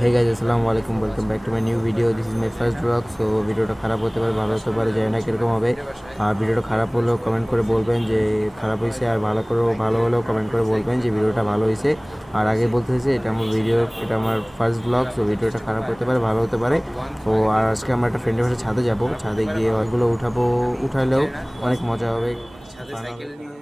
Hey guys, assalamu alaikum, welcome back to my new video. This is my first vlog. So ভিডিওটা খারাপ হতে পারে, ভালো হতে পারে, জানি না কিরকম হবে। আর ভিডিওটা খারাপ হলেও কমেন্ট করে বলবেন যে খারাপ হয়েছে, আর ভালো হলেও কমেন্ট করে বলবেন যে ভিডিওটা ভালো হয়েছে। আর আগে বলতে হয়েছে এটা আমার ফার্স্ট ব্লগ। সো ভিডিওটা খারাপ হতে পারে, ভালো হতে পারে। তো আর আজকে আমরা একটা ফ্রেন্ডের বাসায় ছাদে যাব, ছাদে গিয়ে ওগুলো উঠালেও অনেক মজা হবে। ছাদে সাইকেল নিয়ে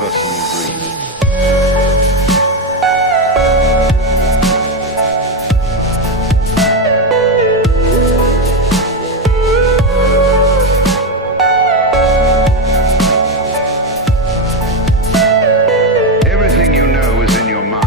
personal dream. Everything you know is in your mind.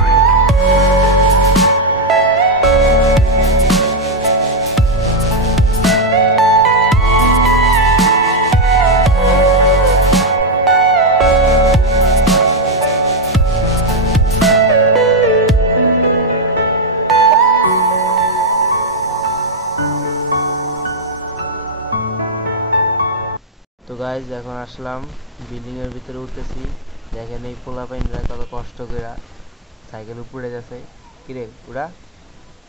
তো গাইজ এখন আসলাম বিল্ডিং এর ভিতরে উঠতেছি। দেখেন এই পোলাপাইনরা কত কষ্ট করে সাইকেল উপরে যাচ্ছে। কিরে উড়া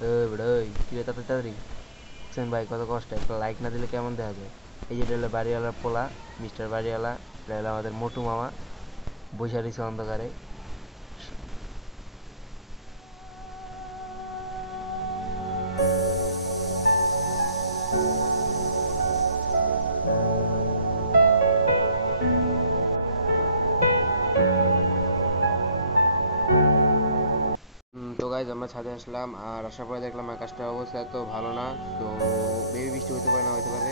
ওই কিরে তাড়াতাড়ি দেখছেন ভাই কত কষ্ট। একটা লাইক না দিলে কেমন দেখা যায়। এই যে হলো বাড়িওয়ালার পোলা, মিস্টার বাড়িওয়ালা। এটা হলো আমাদের মোটু মামা, বসে রয়েছে অন্ধকারে। তো গাইজ আমরা ছাদে আসলাম, আর আসার পরে দেখলাম আকাশটার অবস্থা তো ভালো না। তো বেবি বৃষ্টি হতে পারে, না হতে পারে।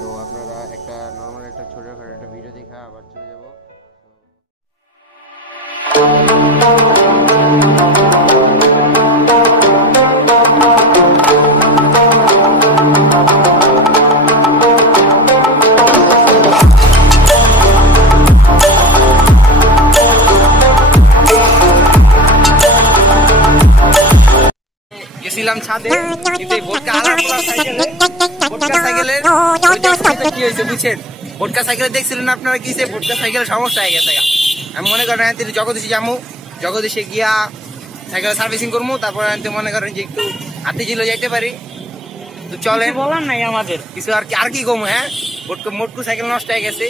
তো আপনারা একটা নর্মাল একটা ছোটখাটো একটা ভিডিও দেখা আবার চলে যাব। গেছিলাম ছাদে, কিন্তু ভোটকা সাইকেলের কি হয়েছে বুঝছেন? ভোটকা সাইকেলে দেখছিলেন আপনারা কি ভোটকা সাইকেলের সমস্যা হয়ে গেছে। আমি মনে করেন জগদীশে যাবো, জগদীশে গিয়া সাইকেল সার্ভিসিং করবো, তারপর মনে করেন যে একটু হাতি জিলো যাইতে পারি। তো চলে বলার নাই আমাদের কিছু, আর কি কমু। হ্যাঁ, মোটকু সাইকেল নষ্ট হয়ে গেছে।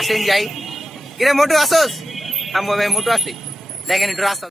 আসেন যাই। কিরে মোটু আসোস? থামবো ভাই, মোটু আসে, দেখেন একটু রাস্তা।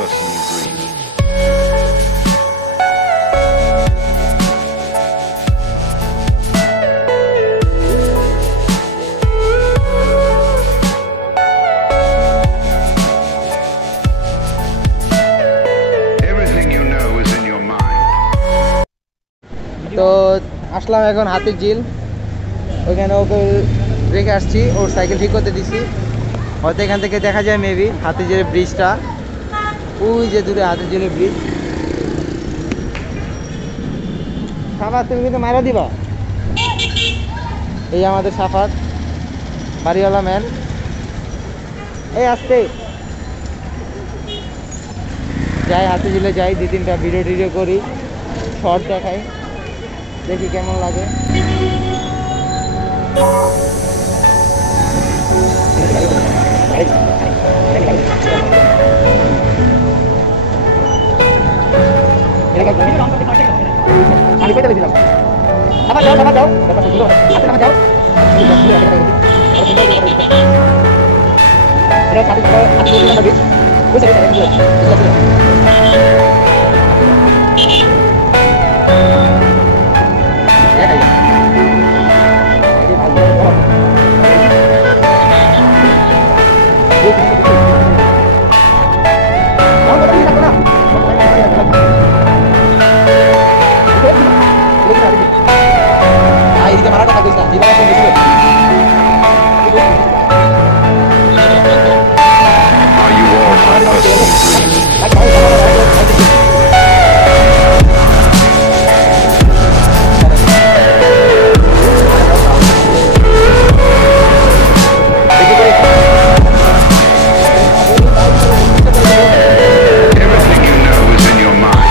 Personal dream. Everything you know is in your mind. তো আসলাম এখন হাতির ঝিল, ওইখানে ওকে রেখে আসছি, ওর সাইকেল ঠিক করতে দিছি। হয়তো এখান থেকে দেখা যায় মেবি হাতিঝিলের ব্রিজটা, ওই যে দূরে হাতিঝিলের ব্রিজ। সাফাত তুমি কিন্তু মারা দিবা। এই আমাদের সাফাত বাড়িওয়ালা ম্যান। এই আসতে যাই, হাতিঝিলে যাই, 2-3টা ভিডিও টিডিও করি, শর্ট দেখাই, দেখি কেমন লাগে। আমি কইতে দিলাম আবার যাও যাও ব্যাপার সুন্দর আচ্ছা যাও এটা সাথে সাথে দিলাম না বুঝছ Are you all my personal dreams? Everything you know is in your mind.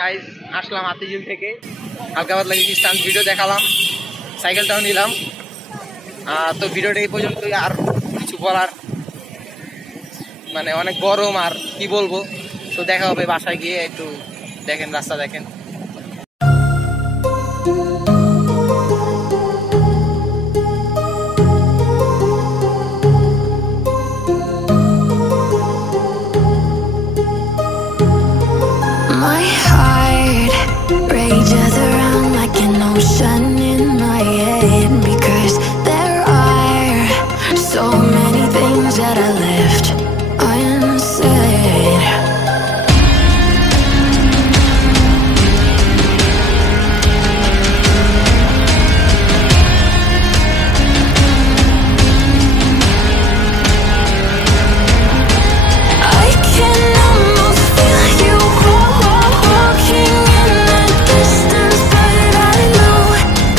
Guys আসলাম হাতিঝিল থেকে, হালকা পাতলা কিছু স্টান্ট ভিডিও দেখালাম, সাইকেলটাও নিলাম। তো ভিডিওটা এই পর্যন্তই, আর কিছু বলার মানে অনেক গরম, আর কি বলবো। তো দেখা হবে বাসায় গিয়ে, একটু দেখেন রাস্তা দেখেন। My heart rages around like an ocean in my head, because there are so many things that I left unsaid. I can almost feel you walking in the distance, but I know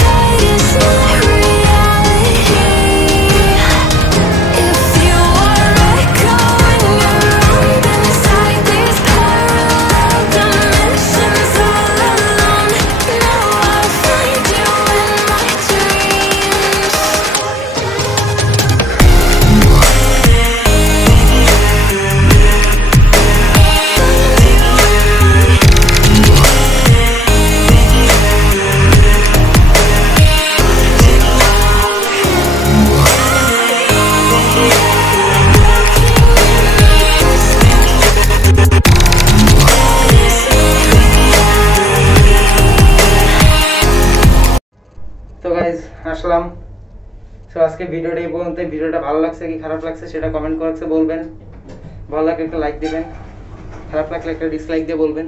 that it's not reality. If you are echoing around inside these parallel dimensions all alone, now I'll find you in my dreams. তো গাইজ আসলাম। তো আজকে ভিডিওটা এই পর্যন্ত। ভিডিওটা ভালো লাগছে কি খারাপ লাগছে সেটা কমেন্ট করে বলবেন। ভালো লাগলে একটা লাইক দিবেন, খারাপ লাগলে একটা ডিসলাইক দিয়ে বলবেন।